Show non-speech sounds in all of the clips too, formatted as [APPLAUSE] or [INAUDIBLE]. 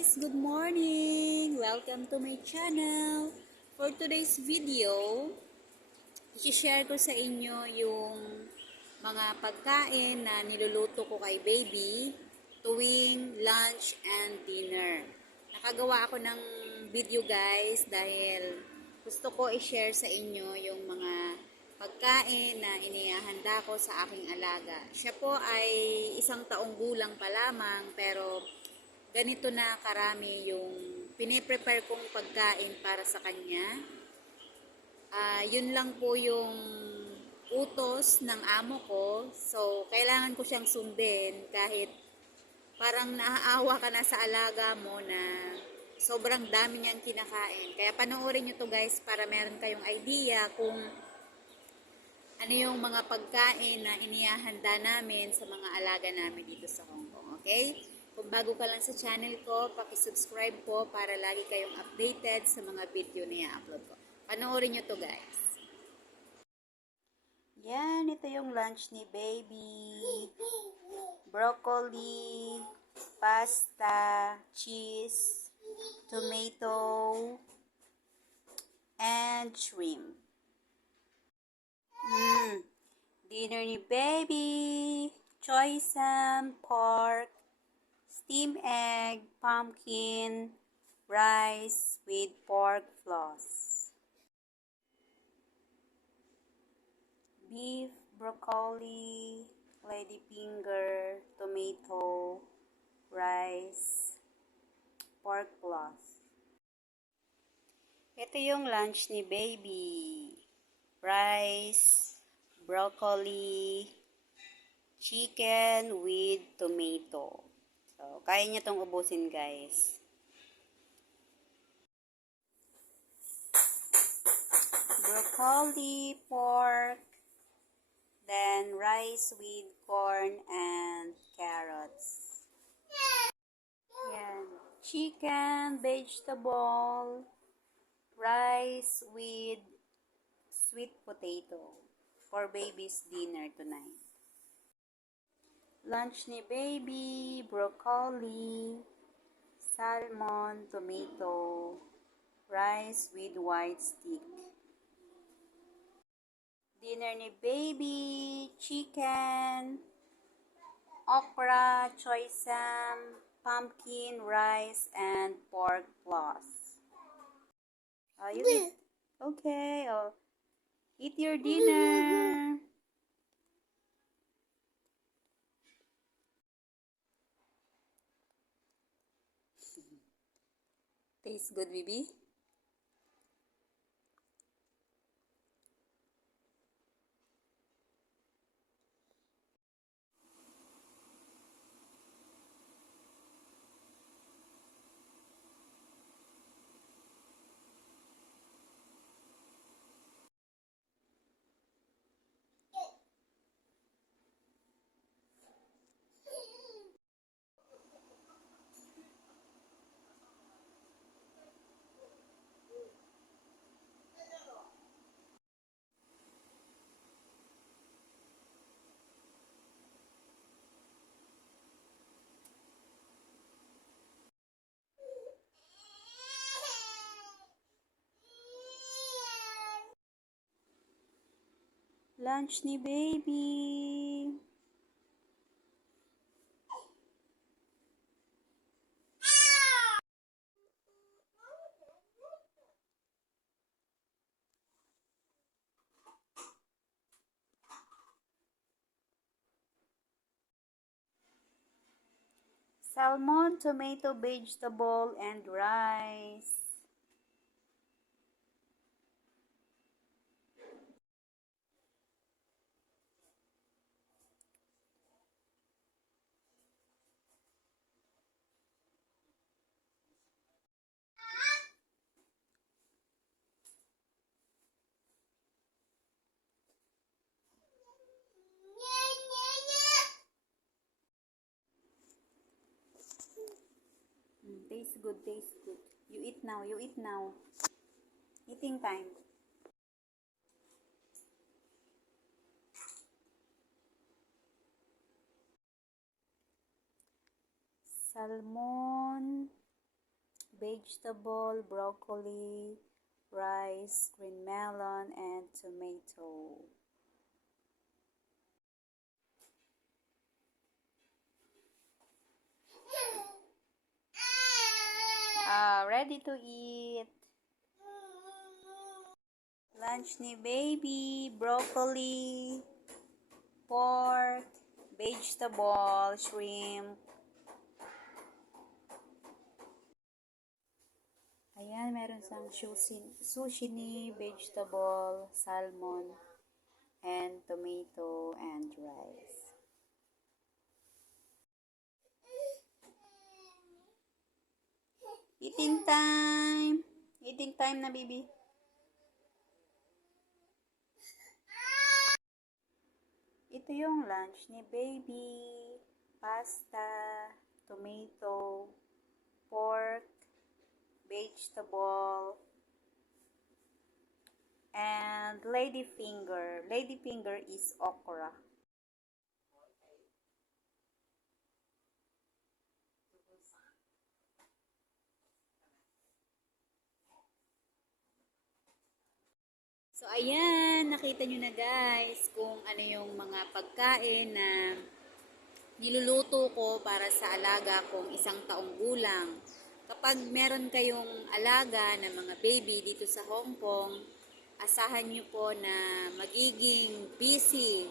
guys! Good morning! Welcome to my channel! For today's video, i-share ko sa inyo yung mga pagkain na niluluto ko kay baby tuwing lunch and dinner. Nakagawa ako ng video guys dahil gusto ko i-share sa inyo yung mga pagkain na inihahanda ko sa aking alaga. Siya po ay isang taong gulang pa lamang pero ganito na karami yung piniprepare kong pagkain para sa kanya. Ah, yun lang po yung utos ng amo ko. So, kailangan ko siyang sundin kahit parang naaawa ka na sa alaga mo na sobrang dami niyang kinakain. Kaya panoorin nyo to guys para meron kayong idea kung ano yung mga pagkain na inihahanda namin sa mga alaga namin dito sa Hong Kong. Okay? Kung bago ka lang sa channel ko, pakisubscribe po para lagi kayong updated sa mga video na i-upload ko. Panoorin nyo to guys. Yan, ito yung lunch ni baby. Broccoli, pasta, cheese, tomato, and shrimp. Mm. Dinner ni baby. Choysam, pork, steamed egg, pumpkin, rice with pork floss. Beef, broccoli, ladyfinger, tomato, rice, pork floss. Ito yung lunch ni baby rice, broccoli, chicken with tomato. So, kaya niya tong ubusin, guys. Broccoli, pork, then rice with corn and carrots. Yan. Chicken, vegetable, rice with sweet potato for baby's dinner tonight. Lunch ni baby, broccoli, salmon, tomato, rice with white stick. Dinner ni baby, chicken, okra, choysam, pumpkin, rice, and pork floss. You eat. Okay. Oh, Eat your dinner. Tastes good, baby. Lunch ni baby. Salmon, tomato, vegetable, and rice. Tastes good, tastes good. You eat now, you eat now. Eating time. Salmon, vegetable, broccoli, rice, green melon, and tomato. [LAUGHS] Ah, ready to eat. Lunch ni baby, broccoli, pork, vegetable, shrimp. Ayan, meron siyang sushi, sushi ni vegetable, salmon, and tomato, and rice. Eating time! Eating time na, baby. Ito yung lunch ni baby. Pasta, tomato, pork, vegetable, and lady finger. Lady finger is okra. So, ayan, nakita nyo na guys kung ano yung mga pagkain na niluluto ko para sa alaga kong isang taong gulang. Kapag meron kayong alaga na mga baby dito sa Hong Kong, asahan nyo po na magiging busy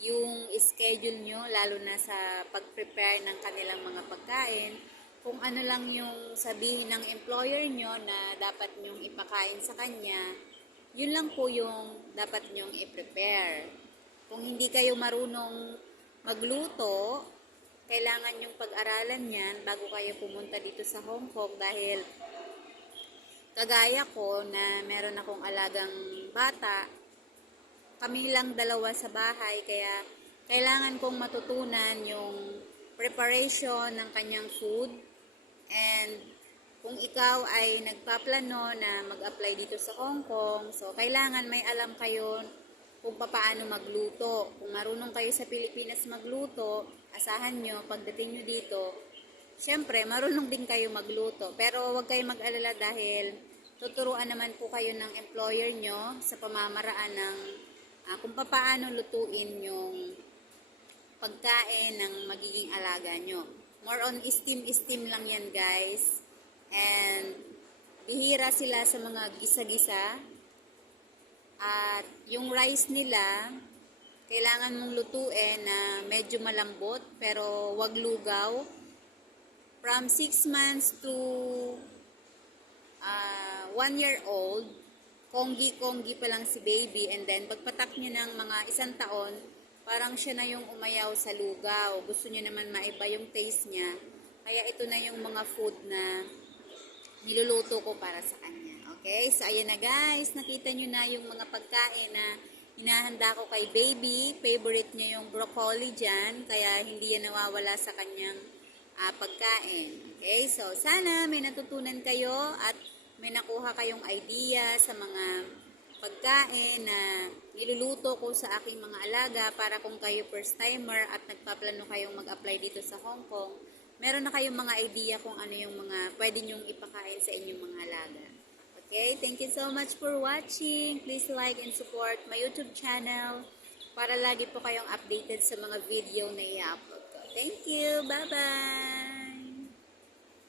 yung schedule nyo, lalo na sa pag-prepare ng kanilang mga pagkain. Kung ano lang yung sabihin ng employer nyo na dapat nyong ipakain sa kanya, yun lang po yung dapat nyong i-prepare. Kung hindi kayo marunong magluto, kailangan yung pag-aralan yan bago kayo pumunta dito sa Hong Kong dahil kagaya ko na meron akong alagang bata, kami lang dalawa sa bahay kaya kailangan kong matutunan yung preparation ng kanyang food and kung ikaw ay nagpaplano na mag-apply dito sa Hong Kong, so kailangan may alam kayo kung paano magluto. Kung marunong kayo sa Pilipinas magluto, asahan nyo, pagdating nyo dito, syempre, marunong din kayo magluto. Pero huwag kayo mag-alala dahil tuturuan naman po kayo ng employer nyo sa pamamaraan ng ah, kung paano lutuin yung pagkain ng magiging alaga nyo. More on steam-steam lang yan guys. And bihira sila sa mga gisa-gisa. At yung rice nila, kailangan mong lutuin na medyo malambot pero wag lugaw. From 6 months to 1 year old, konggi-konggi pa lang si baby and then pagpatak niya ng mga isang taon, parang siya na yung umayaw sa lugaw. Gusto niya naman maiba yung taste niya. Kaya ito na yung mga food na niluluto ko para sa kanya. Okay? So, ayan na guys. Nakita nyo na yung mga pagkain na hinahanda ko kay baby. Favorite niya yung broccoli dyan. Kaya hindi yan nawawala sa kanyang ah, pagkain. Okay? So, sana may natutunan kayo at may nakuha kayong idea sa mga pagkain na niluluto ko sa aking mga alaga para kung kayo first timer at nagpaplano kayong mag-apply dito sa Hong Kong, meron na kayong mga idea kung ano yung mga pwede nyong ipakain sa inyong mga alaga. Okay, thank you so much for watching. Please like and support my YouTube channel para lagi po kayong updated sa mga video na i-upload ko. Thank you. Bye-bye!